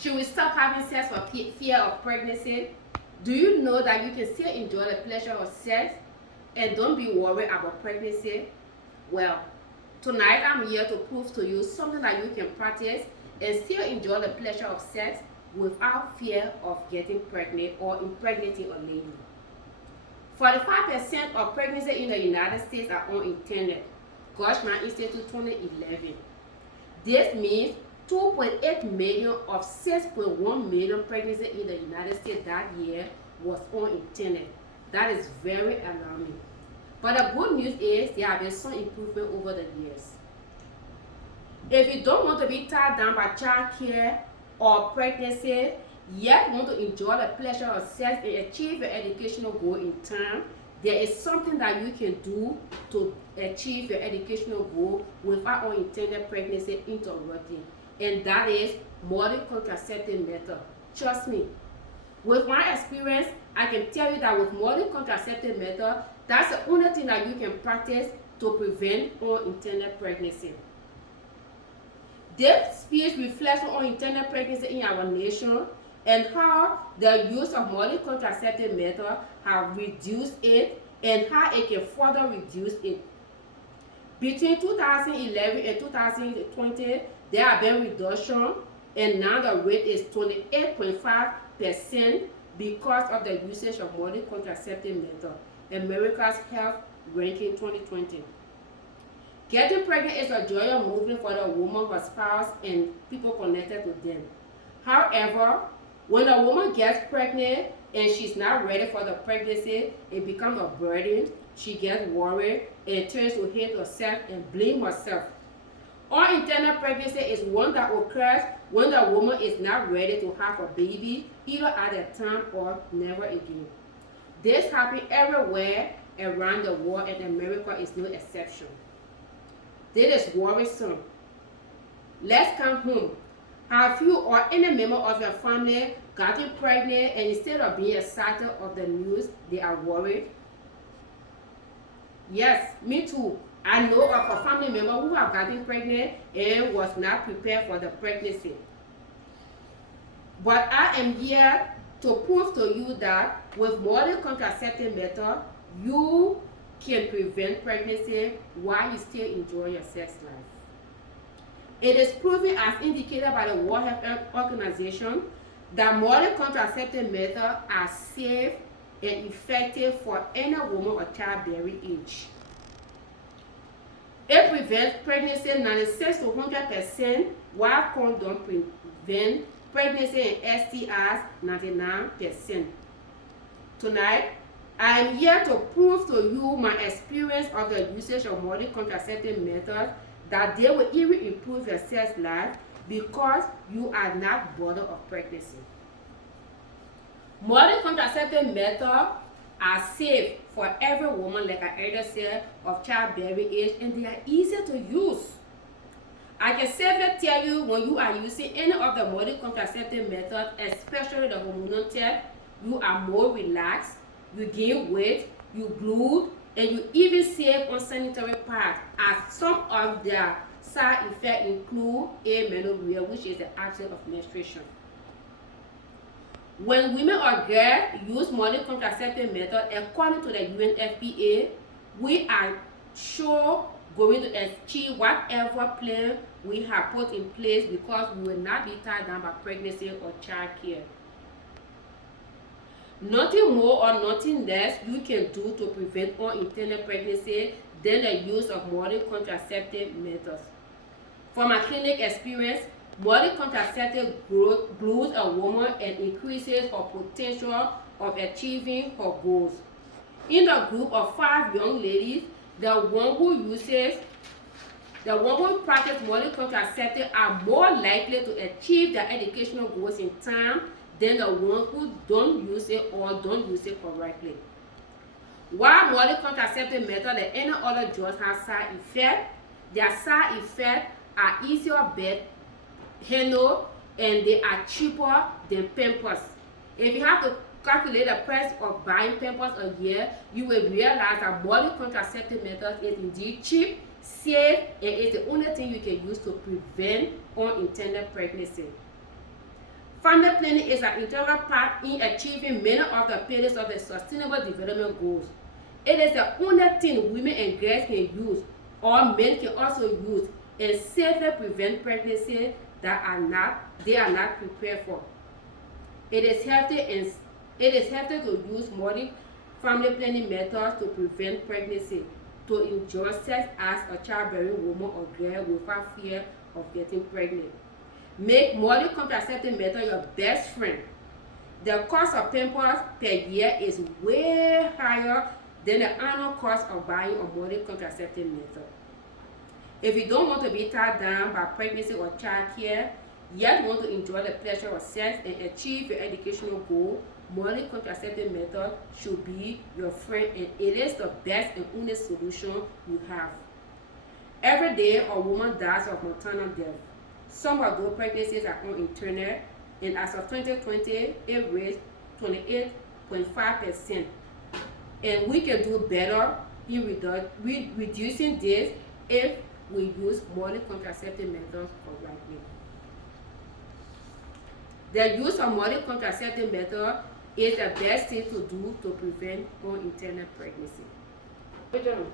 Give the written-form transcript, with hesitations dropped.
Should we stop having sex for fear of pregnancy? Do you know that you can still enjoy the pleasure of sex and don't be worried about pregnancy? Well, tonight I'm here to prove to you something that you can practice and still enjoy the pleasure of sex without fear of getting pregnant or impregnating a lady. 45% of pregnancy in the United States are unintended. Goshman Institute 2011. This means 2.8 million of 6.1 million pregnancies in the United States that year was unintended. That is very alarming. But the good news is there have been some improvement over the years. If you don't want to be tied down by child care or pregnancy, yet want to enjoy the pleasure of sex and achieve your educational goal in time, there is something that you can do to achieve your educational goal without unintended pregnancy interrupting, and that is modern contraceptive method. Trust me, with my experience, I can tell you that with modern contraceptive method, that's the only thing that you can practice to prevent unintended pregnancy. This speech reflects on unintended pregnancy in our nation and how the use of modern contraceptive method have reduced it and how it can further reduce it. Between 2011 and 2020, there have been reduction, and now the rate is 28.5% because of the usage of modern contraceptive method. America's Health Ranking 2020. Getting pregnant is a joyous movement for the woman, her spouse, and people connected to them. However, when a woman gets pregnant and she's not ready for the pregnancy, it becomes a burden. She gets worried and turns to hate herself and blame herself. Unintended pregnancy is one that occurs when the woman is not ready to have a baby, either at a time or never again. This happens everywhere around the world, and America is no exception. This is worrisome. Let's come home. Have you or any member of your family gotten pregnant and instead of being excited of the news, they are worried? Yes, me too. I know of a family member who have gotten pregnant and was not prepared for the pregnancy. But I am here to prove to you that with modern contraceptive method, you can prevent pregnancy while you still enjoy your sex life. It is proven, as indicated by the World Health Organization, that modern contraceptive methods are safe and effective for any woman of childbearing age. It prevents pregnancy 96 to 100%, while condoms prevent pregnancy and STIs 99%. Tonight, I am here to prove to you my experience of the usage of modern contraceptive methods that they will even improve your sex life because you are not bothered of pregnancy. Modern contraceptive methods are safe for every woman, like I earlier said, of childbearing age, and they are easy to use. I can safely tell you when you are using any of the modern contraceptive methods, especially the hormonal test, you are more relaxed, you gain weight, you glued, and you even save on sanitary pads, as some of their side effects include amenorrhea, which is the absence of menstruation. When women or girls use modern contraceptive method, according to the UNFPA, we are sure going to achieve whatever plan we have put in place because we will not be tied down by pregnancy or child care. Nothing more or nothing less you can do to prevent unintended pregnancy than the use of modern contraceptive methods. From my clinic experience, modern contraceptive glues a woman and increases her potential of achieving her goals. In the group of 5 young ladies, the one who practice modern contraceptive are more likely to achieve their educational goals in time than the ones who don't use it or don't use it correctly. While modern contraceptive method and any other drugs have side effects, their side effects are easier to handle and they are cheaper than Pampers. If you have to calculate the price of buying Pampers a year, you will realize that modern contraceptive method is indeed cheap, safe, and it's the only thing you can use to prevent unintended pregnancy. Family planning is an integral part in achieving many of the pillars of the Sustainable Development Goals. It is the only thing women and girls can use, or men can also use, and safely prevent pregnancy that they are not prepared for. It is healthy to use modern family planning methods to prevent pregnancy, to enjoy sex as a childbearing woman or girl without fear of getting pregnant. Make modern contraceptive method your best friend. The cost of pampers per year is way higher than the annual cost of buying a modern contraceptive method. If you don't want to be tied down by pregnancy or childcare, yet want to enjoy the pleasure of sex and achieve your educational goal, modern contraceptive method should be your friend, and it is the best and only solution you have. Every day a woman dies of maternal death. Some of those pregnancies are unintentional, and as of 2020, it raised 28.5%. And we can do better in reducing this if we use modern contraceptive methods correctly. The use of modern contraceptive method is the best thing to do to prevent unintended pregnancy.